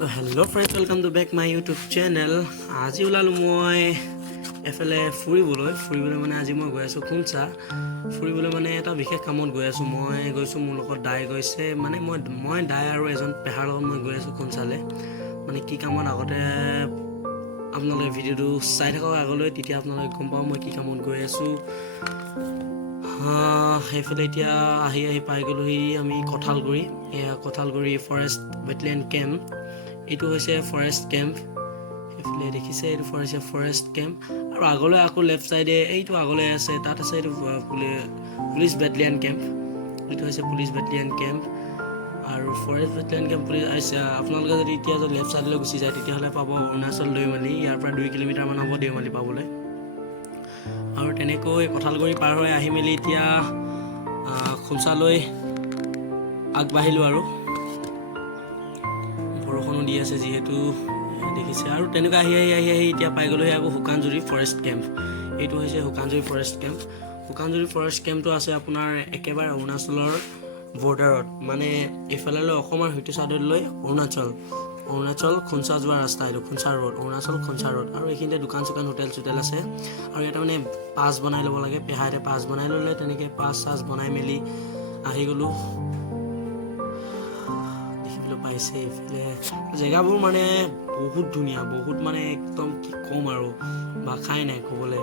Hello friends, welcome to back my YouTube channel. আজি ওলালো মই এফালে ফুৰিবলৈ মানে আজি মই গৈ আছো খুনচা ফুৰিবলৈ মানে এটা বিশেষ কামত গৈ আছো মই গৈছো মোৰ লগত দাই গৈছে মানে মই দাই আৰু এজন পেহাৰ লগত মই গৈ আছো খুনচালে মানে কি কামত আগতে আপোনালোকে ভিডিওটো চাই থাকক আগলৈ তেতিয়া আপোনালোকে গম পাব মই কি কামত গৈ আছো সেইফালে এতিয়া আহি পাই গ'লোহি আমি কঁঠালগুৰি ফৰেষ্ট ৱেটলেণ্ড কেম্প এইটো হৈছে ফৰেষ্ট কেম্প এইফালে দেখিছে এইটো ফৰেষ্ট কেম্প আৰু আগলৈ আকৌ লেফ্ট চাইডে এইটো আগলৈ আছে তাত আছে এইটো পুলিচ বেটেলিয়ান কেম্প এইটো হৈছে পুলিচ বেটেলিয়ান কেম্প আৰু ফৰেষ্ট বেটেলিয়ান কেম্প আপোনালোকে যদি এতিয়া যদি লেফ্ট চাইডলৈ গুচি যায় তেতিয়াহ'লে পাব অৰুণাচল দৈমালি ইয়াৰ পৰা 2 কিলোমিটাৰমান হ'ব দৈমালি পাবলৈ আৰু তেনেকৈ কঁঠালগুৰি পাৰ হৈ আহি মেলি এতিয়া খুনচালৈ আগবাঢ়িলোঁ আৰু বৰষুণো দি আছে যিহেতু দেখিছে আৰু তেনেকৈ আহি এতিয়া পাই গ'লোহি আকৌ শুকানজুৰি ফৰেষ্ট কেম্প এইটো হৈছে শুকানজুৰি ফৰেষ্ট কেম্পটো আছে আপোনাৰ একেবাৰে অৰুণাচলৰ বৰ্ডাৰত মানে এইফালেলৈ অসমৰ সিটো চাইডলৈ অৰুণাচল খুনচা যোৱা ৰাস্তা এইটো খুনচা ৰোড অৰুণাচল খুনচা ৰোড আৰু এইখিনিতে দোকান হোটেল আছে আৰু ইয়াতে মানে পাছ বনাই ল'ব লাগে পেহাইতে পাছ বনাই ল'লে তেনেকৈ পাছ বনাই মেলি আহি গ'লোঁ দেখিবলৈ পাইছে এইফালে জেগাবোৰ মানে বহুত ধুনীয়া বহুত মানে একদম কি ক'ম আৰু ভাষাই নাই ক'বলৈ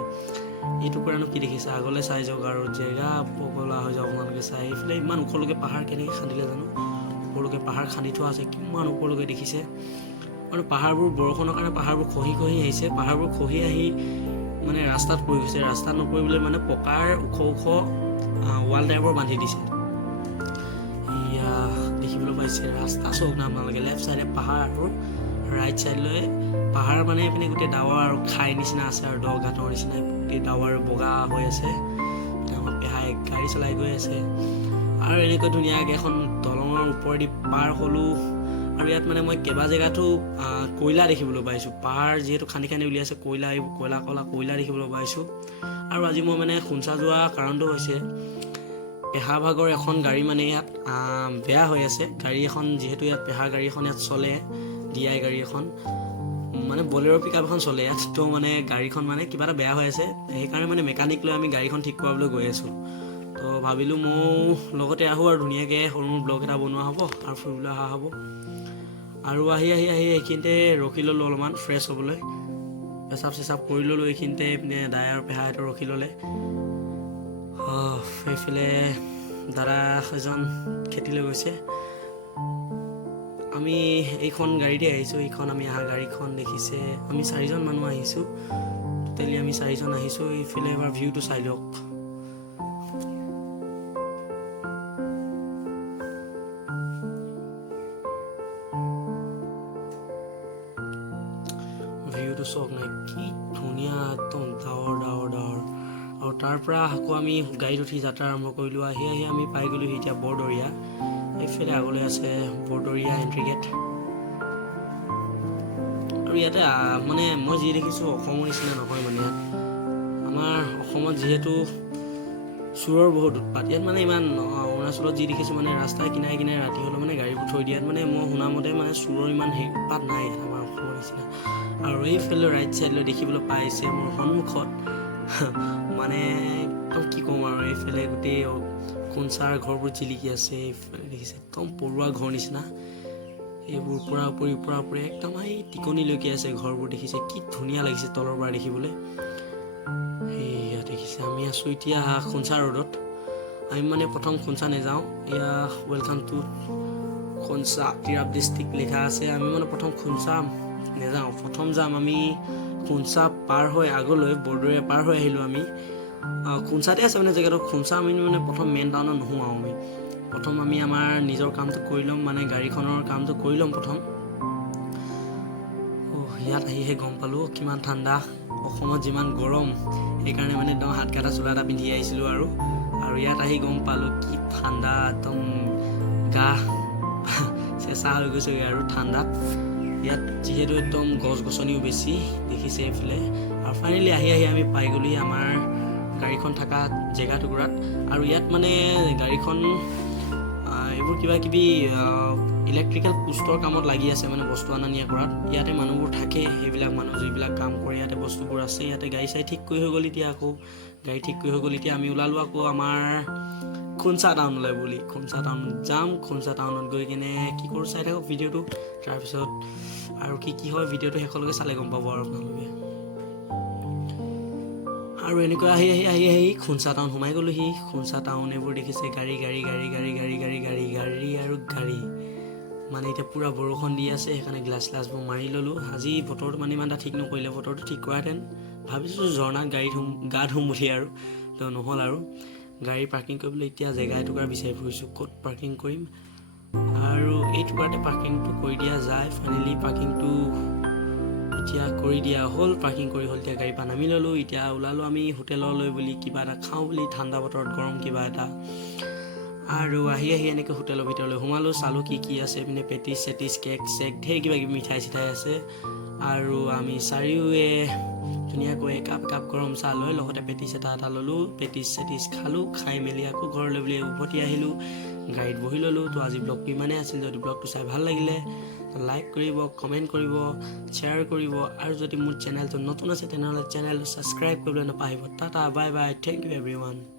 এইটো কৰানো কি দেখিছে আগলৈ চাই যাওক আৰু জেগা পগলা হৈ যাওক আপোনালোকে চাই এইফালে ইমান ওখলৈকে পাহাৰ কেনেকৈ খান্দিলে জানো ওপৰলৈকে পাহাৰ খান্দি থোৱা আছে কিমান ওপৰলৈকে দেখিছে আৰু পাহাৰবোৰ বৰষুণৰ কাৰণে পাহাৰবোৰ খহি আহিছে পাহাৰবোৰ খহি আহি মানে ৰাস্তাত পৰি গৈছে ৰাস্তাত নপৰিবলৈ মানে পকাৰ ওখ ৱাল টাইপৰ বান্ধি দিছে এয়া দেখিবলৈ পাইছে ৰাস্তা চাওক না আপোনালোকে লেফ্ট চাইডে পাহাৰ আৰু ৰাইট চাইডলৈ পাহাৰ মানে এইপিনে গোটেই ডাৱৰ আৰু খাই নিচিনা আছে আৰু দ ঘাটৰ নিচিনা গোটেই ডাৱৰ বগা হৈ আছে আমাৰ পেহাই গাড়ী চলাই গৈ আছে আৰু এনেকৈ ধুনীয়াকৈ এখন দলঙৰ ওপৰেদি পাৰ হ'লোঁ আৰু ইয়াত মানে মই কেইবা জেগাতো কয়লা দেখিবলৈ পাইছোঁ পাহাৰ যিহেতু খান্দি উলিয়াইছে কয়লা দেখিবলৈ পাইছোঁ আৰু আজি মই মানে খুনচা যোৱা কাৰণটো হৈছে পেহা ভাগৰ এখন গাড়ী মানে ইয়াত বেয়া হৈ আছে গাড়ী এখন যিহেতু ইয়াত পেহাৰ গাড়ী এখন ইয়াত চলে DI গাড়ী এখন মানে বলেৰ' পিকআপ এখন চলে ইয়াত তো মানে গাড়ীখন মানে কিবা এটা বেয়া হৈ আছে সেইকাৰণে মানে মেকানিক লৈ আমি গাড়ীখন ঠিক কৰাবলৈ গৈ আছোঁ তো ভাবিলোঁ ময়ো লগতে আহোঁ আৰু ধুনীয়াকৈ সৰু ব্লগ এটা বনোৱা হ'ব আৰু ফুৰিবলৈ অহা হ'ব আৰু আহি এইখিনিতে ৰখি ল'লোঁ অলপমান ফ্ৰেছ হ'বলৈ পেচাব কৰি ল'লোঁ এইখিনিতে এইপিনে দাই আৰু পেহাইহঁতে ৰখি ল'লে সেইফালে দাদা এজন খেতিলৈ গৈছে আমি এইখন গাড়ীতে আহিছোঁ এইখন আমি অহা গাড়ীখন দেখিছে আমি 4জন মানুহ আহিছোঁ টোটেলি আমি 4জন আহিছোঁ এইফালে এবাৰ ভিউটো চাই লওক ভিউটো চাওক নাই কি ধুনীয়া একদম ডাৱৰ আৰু তাৰ পৰা আকৌ আমি গাড়ীত উঠি যাত্ৰা আৰম্ভ কৰিলোঁ আহি আমি পাই গ'লোঁ এতিয়া বৰদৰীয়া এইফালে আগলৈ আছে বৰদৰীয়া এণ্ট্ৰি গেট আৰু ইয়াতে মানে মই যি দেখিছোঁ অসমৰ নিচিনা নহয় মানে আমাৰ অসমত যিহেতু চোৰৰ বহুত উৎপাত ইয়াত মানে ইমান অৰুণাচলত যি দেখিছোঁ মানে ৰাস্তাৰ কিনাৰে ৰাতি হ'লে মানে গাড়ীবোৰ থৈ দিয়াত মানে মই শুনামতে মানে চোৰৰ ইমান উৎপাত নাই আমাৰ অসমৰ নিচিনা আৰু এইফালে ৰাইট চাইডলৈ দেখিবলৈ পাইছে মোৰ সন্মুখত মানে একদম কি ক'ম আৰু এইফালে গোটেই খুনচাৰ ঘৰবোৰ জিলিকি আছে এইফালে দেখিছে একদম পৰুৱা ঘৰ নিচিনা এইবোৰ পৰা উপৰি একদম এই টিকনিলৈকে আছে ঘৰবোৰ দেখিছে কি ধুনীয়া লাগিছে তলৰ পৰা দেখিবলৈ সেয়া দেখিছে আমি আছোঁ এতিয়া খুনচা ৰোডত আমি মানে প্ৰথম খুনচা নাযাওঁ এয়া ৱেলকাম টু খুনচা তিৰাপ ডিষ্ট্ৰিক্ট লিখা আছে আমি মানে প্ৰথম খুনচা নাযাওঁ প্ৰথম যাম আমি খুনচা পাৰ হৈ আগলৈ বৰদৰীয়া পাৰ হৈ আহিলোঁ আমি খুনচাতে আছে মানে জেগাটো খুনচা আমি মানে প্ৰথম মেইন টাউনত নোসোমাওঁ আমি প্ৰথম আমি আমাৰ নিজৰ কামটো কৰি ল'ম মানে গাড়ীখনৰ কামটো কৰি ল'ম প্ৰথম ইয়াত আহিহে গম পালোঁ কিমান ঠাণ্ডা অসমত যিমান গৰম সেইকাৰণে মানে একদম হাত কাটা চোলা এটা পিন্ধি আহিছিলোঁ আৰু ইয়াত আহি গম পালোঁ কি ঠাণ্ডা একদম গা চেঁচা হৈ গৈছেগৈ আৰু ঠাণ্ডাত ইয়াত যিহেতু একদম গছ গছনিও বেছি দেখিছে এইফালে আৰু ফাইনেলি আহি আমি পাই গ'লোহি আমাৰ গাড়ীখন থকা জেগাটুকুৰাত আৰু ইয়াত মানে গাড়ীখন এইবোৰ কিবা কিবি ইলেক্ট্ৰিকেল পোষ্টৰ কামত লাগি আছে মানে বস্তু অনা নিয়া কৰাত ইয়াতে মানুহবোৰ থাকে সেইবিলাক মানুহ যিবিলাক কাম কৰে ইয়াতে বস্তুবোৰ আছে ইয়াতে গাড়ী চাই ঠিক কৰি হৈ গ'ল এতিয়া আকৌ গাড়ী ঠিক কৰি হৈ গ'ল এতিয়া আমি ওলালোঁ আকৌ আমাৰ খুনচা টাউনলৈ বুলি খুনচা টাউন যাম খুনচা টাউনত গৈ কিনে কি কৰোঁ চাই থাকক ভিডিঅ'টো তাৰপিছত আৰু কি হয় ভিডিঅ'টো শেষলৈকে চালে গম পাব আৰু আপোনালোকে আৰু এনেকুৱা আহি খুনচা টাউন সোমাই গ'লোহি খুনচা টাউন এইবোৰ দেখিছে গাড়ী আৰু গাড়ী মানে এতিয়া পূৰা বৰষুণ দি আছে সেইকাৰণে গ্লাছবোৰ মাৰি ল'লোঁ আজি বতৰটো মানে ইমান এটা ঠিক নকৰিলে বতৰটো ঠিক কৰাহেঁতেন ভাবিছোঁ ঝৰ্ণাত গা ধুম বুলি আৰু তো নহ'ল আৰু গাড়ী পাৰ্কিং কৰিবলৈ এতিয়া জেগা এটুকুৰা বিচাৰি ফুৰিছোঁ ক'ত পাৰ্কিং কৰিম আৰু এই টুকুৰাতে পাৰ্কিংটো কৰি দিয়া যায় ফাইনেলি পাৰ্কিংটো এতিয়া কৰি দিয়া হ'ল পাৰ্কিং কৰি হ'ল এতিয়া গাড়ীৰ পৰা নামি ল'লোঁ এতিয়া ওলালোঁ আমি হোটেললৈ বুলি কিবা এটা খাওঁ বুলি ঠাণ্ডা বতৰত গৰম কিবা এটা আৰু আহি এনেকৈ হোটেলৰ ভিতৰলৈ সোমালোঁ চালোঁ কি আছে মানে পেটিছ চেটিছ কেক চেক ঢেৰ কিবা কিবি মিঠাই চিঠাই আছে আৰু আমি চাৰিওৱে ধুনীয়াকৈ একাপ গৰম চাহ লৈ লগতে পেটিছ এটা ল'লোঁ পেটিছ চেটিছ খালোঁ খাই মেলি আকৌ ঘৰলৈ বুলি উভতি আহিলোঁ গাড়ীত বহি ল'লোঁ তো আজি ব্লগটো ইমানেই আছিল যদি ব্লগটো চাই ভাল লাগিলে লাইক কৰিব কমেণ্ট কৰিব শ্বেয়াৰ কৰিব আৰু যদি মোৰ চেনেলটো নতুন আছে তেনেহ'লে চেনেলটো ছাবস্ক্ৰাইব কৰিবলৈ নাপাহৰিব tata bye bye thank you everyone